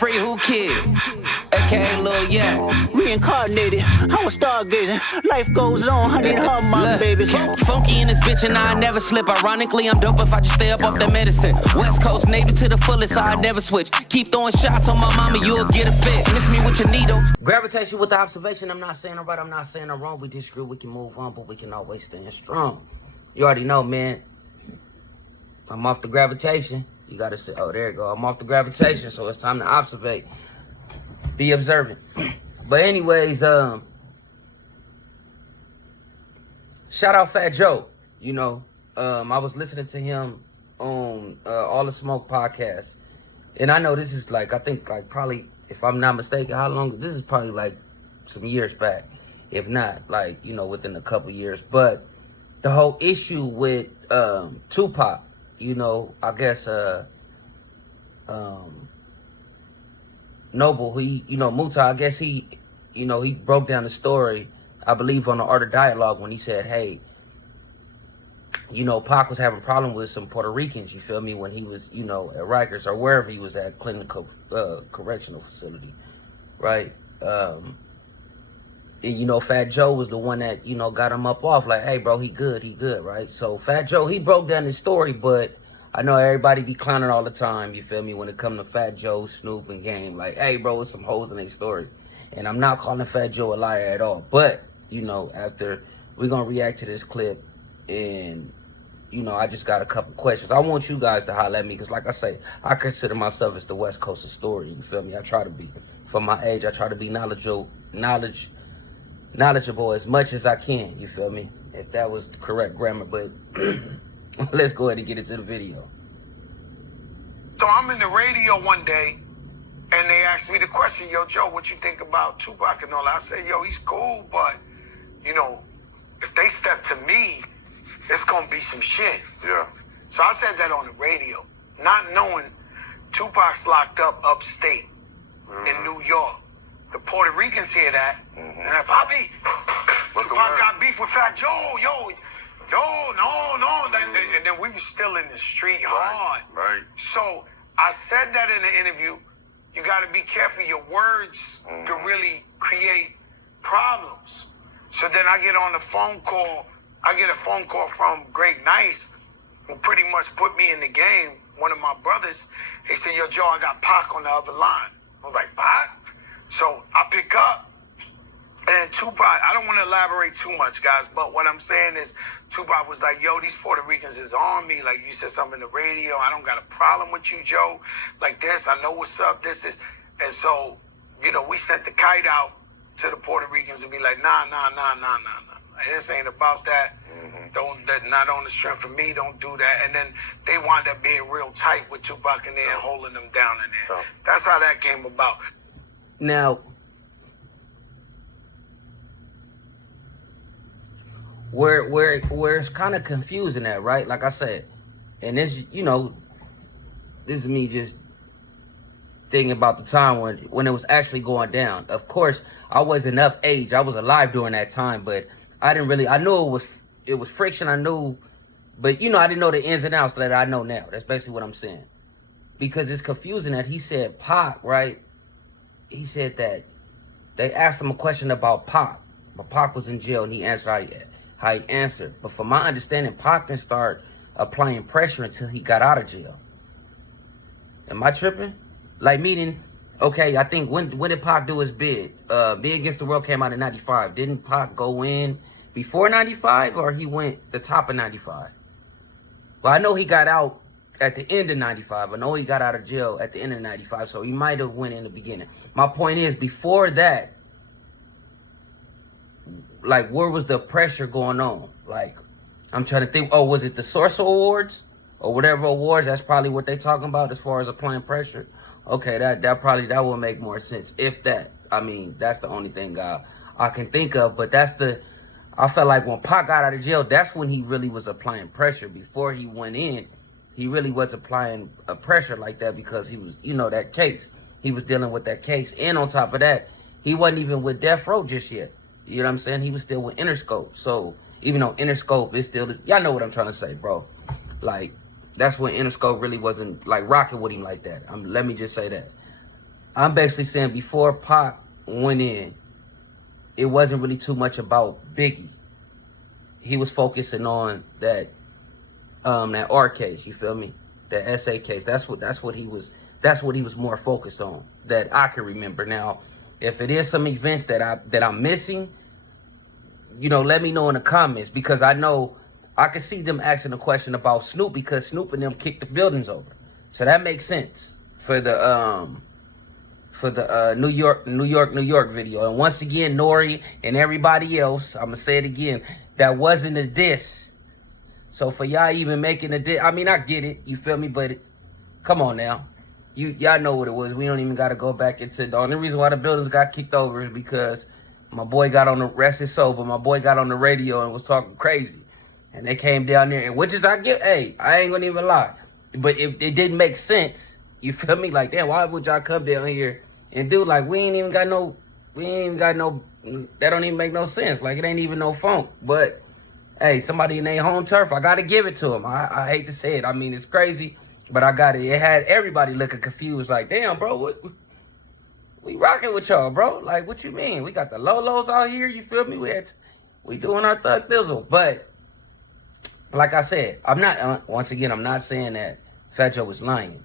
Free Who Kid, aka Lil Yak. Reincarnated, I was stargazing. Life goes on, honey, her my babies. Funky in this bitch and I never slip. Ironically, I'm dope if I just stay up off that medicine. West Coast Navy to the fullest, so I never switch. Keep throwing shots on my mama, you'll get a fit. Miss me with your needle. Gravitation with the observation. I'm not saying I'm right, I'm not saying I'm wrong. We disagree, we can move on, but we can always stand strong. You already know, man. I'm off the gravitation. You gotta say, oh, there you go. I'm off the gravitation, so it's time to observate. Be observant. But anyways, shout out Fat Joe. You know, I was listening to him on All the Smoke podcast. And I know this is like, I think like probably, if I'm not mistaken, how long? This is probably like some years back. If not, like, you know, within a couple years. But the whole issue with Tupac, you know, I guess Noble, Muta, I guess he broke down the story, I believe on the Art of Dialogue, when he said, hey, you know, Pac was having problems with some Puerto Ricans, you feel me, when he was, you know, at Rikers or wherever he was at, Clinton Correctional Facility, right? And, you know, Fat Joe was the one that, you know, got him up off, like, hey, bro, he good, right? So Fat Joe, he broke down his story, but I know everybody be clowning all the time, you feel me, when it come to Fat Joe, Snoop, and Game. Like, hey, bro, it's some hoes in their stories. And I'm not calling Fat Joe a liar at all. But, you know, after we're going to react to this clip, and, you know, I just got a couple questions. I want you guys to holler at me, because like I say, I consider myself as the West Coast historian, you feel me? I try to be, for my age, I try to be knowledgeable as much as I can, you feel me? If that was the correct grammar, but let's go ahead and get into the video. So I'm in the radio one day, and they asked me the question, yo, Joe, what you think about Tupac and all that? I said, yo, he's cool, but, you know, if they step to me, it's going to be some shit. Yeah. So I said that on the radio, not knowing Tupac's locked up upstate in New York. The Puerto Ricans hear that, and they're, Bobby, Tupac got beef with Fat Joe, no. And then we were still in the street hard. Right. So I said that in the interview. You got to be careful. Your words can really create problems. So then I get on the phone call. I get a phone call from Greg Nice, who pretty much put me in the game. One of my brothers, he said, yo, Joe, I got Pac on the other line. I was like, Pac? So I pick up. And then Tupac, I don't want to elaborate too much, guys, but what I'm saying is Tupac was like, yo, these Puerto Ricans is on me. Like, you said something in the radio. I don't got a problem with you, Joe. Like this, I know what's up, this is. And so, you know, we sent the kite out to the Puerto Ricans and be like, nah. This ain't about that. Not on the strength of me, don't do that. And then they wound up being real tight with Tupac in there and holding them down in there. That's how that came about. Now, where it's kind of confusing at, right? Like I said, and this, you know, this is me just thinking about the time when it was actually going down. Of course, I wasn't enough age. I was alive during that time, but I didn't really, I knew it was friction, I knew, but you know, I didn't know the ins and outs that I know now. That's basically what I'm saying. Because it's confusing that he said Pac, right? He said that they asked him a question about Pac, but Pac was in jail and he answered how he answered. But from my understanding, Pac didn't start applying pressure until he got out of jail. Am I tripping? Like, meaning, okay, I think when did Pac do his bid? Bid Against the World came out in 95. Didn't Pac go in before 95, or he went the top of 95? Well, I know he got out at the end of 95. I know he got out of jail at the end of 95, so he might have went in the beginning. My point is, before that, like, where was the pressure going on? Like, I'm trying to think, was it the Source Awards? Or whatever awards, that's probably what they talking about as far as applying pressure. Okay, that will make more sense. If that, I mean, that's the only thing I can think of. But I felt like when Pac got out of jail, that's when he really was applying pressure. Before he went in, he really was applying a pressure like that because he was, you know, that case. He was dealing with that case. And on top of that, he wasn't even with Death Row just yet. You know what I'm saying? He was still with Interscope. So even though Interscope is still, y'all know what I'm trying to say, bro. Like, that's when Interscope really wasn't like rocking with him like that. Let me just say that. I'm basically saying before Pac went in, it wasn't really too much about Biggie. He was focusing on that R case, you feel me? That SA case. That's what he was more focused on, that I can remember. Now, if it is some events that I'm missing, you know, let me know in the comments, because I know I can see them asking a question about Snoop, because Snoop and them kicked the buildings over. So that makes sense for the New York video. And once again, Nori and everybody else, I'm gonna say it again, that wasn't a diss. So for y'all even making a diss, I mean, I get it, you feel me? But come on now, y'all know what it was. We don't even gotta go back into the only reason why the buildings got kicked over is because my boy got on the rest his soul, but my boy got on the radio and was talking crazy, and they came down there, and which is I get. Hey, I ain't gonna even lie, but it didn't make sense. You feel me? Like, damn, why would y'all come down here and do like we ain't even got no. That don't even make no sense. Like, it ain't even no funk. But hey, somebody in their home turf, I gotta give it to them. I hate to say it. I mean, it's crazy, but I got it. It had everybody looking confused. Like, damn, bro, what? We rocking with y'all, bro. Like, what you mean? We got the Lolos out here, you feel me? We doing our thug thizzle. But like I said, I'm not, once again, I'm not saying that Fat Joe was lying.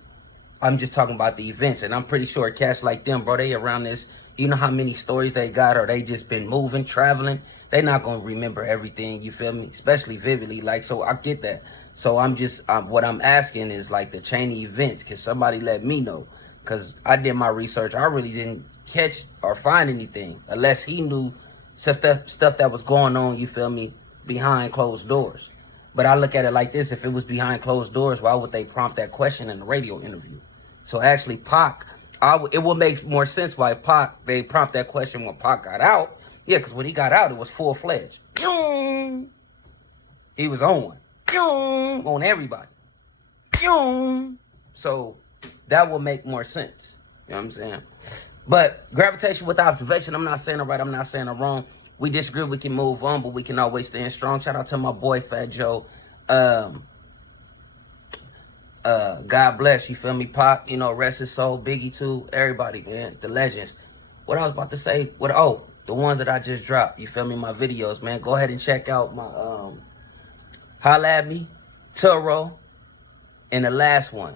I'm just talking about the events, and I'm pretty sure cats like them, bro, they around this, you know how many stories they got, or they just been moving, traveling. They not gonna remember everything, you feel me? Especially vividly, like, so I get that. So what I'm asking is like the chain of events. Can somebody let me know? Because I did my research. I really didn't catch or find anything unless he knew stuff that was going on, you feel me, behind closed doors. But I look at it like this. If it was behind closed doors, why would they prompt that question in the radio interview? So actually, Pac, it would make more sense why they prompt that question when Pac got out. Yeah, because when he got out, it was full-fledged. He was on one. On everybody. So that will make more sense. You know what I'm saying? But gravitation with observation, I'm not saying it right, I'm not saying it wrong. We disagree, we can move on, but we can always stand strong. Shout out to my boy Fat Joe. God bless, you feel me? Pac, you know, rest his soul. Biggie too, everybody, man, the legends. What I was about to say, the ones that I just dropped, you feel me, my videos, man. Go ahead and check out my Holla At Me, Turo, and the last one,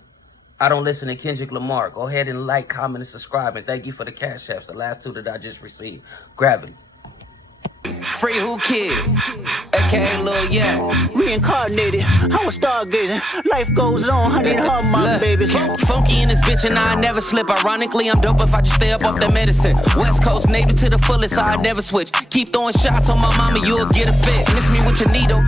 I Don't Listen to Kendrick Lamar. Go ahead and like, comment, and subscribe. And thank you for the cash apps, the last two that I just received. Gravity. Free Who Kid, aka Lil Yak. Reincarnated, I was stargazing. Life goes on, honey, her my babies. Funky in this bitch and I never slip. Ironically, I'm dope if I just stay up off that medicine. West Coast Navy to the fullest, I never switch. Keep throwing shots on my mama, you'll get a fit. Miss me with your needle.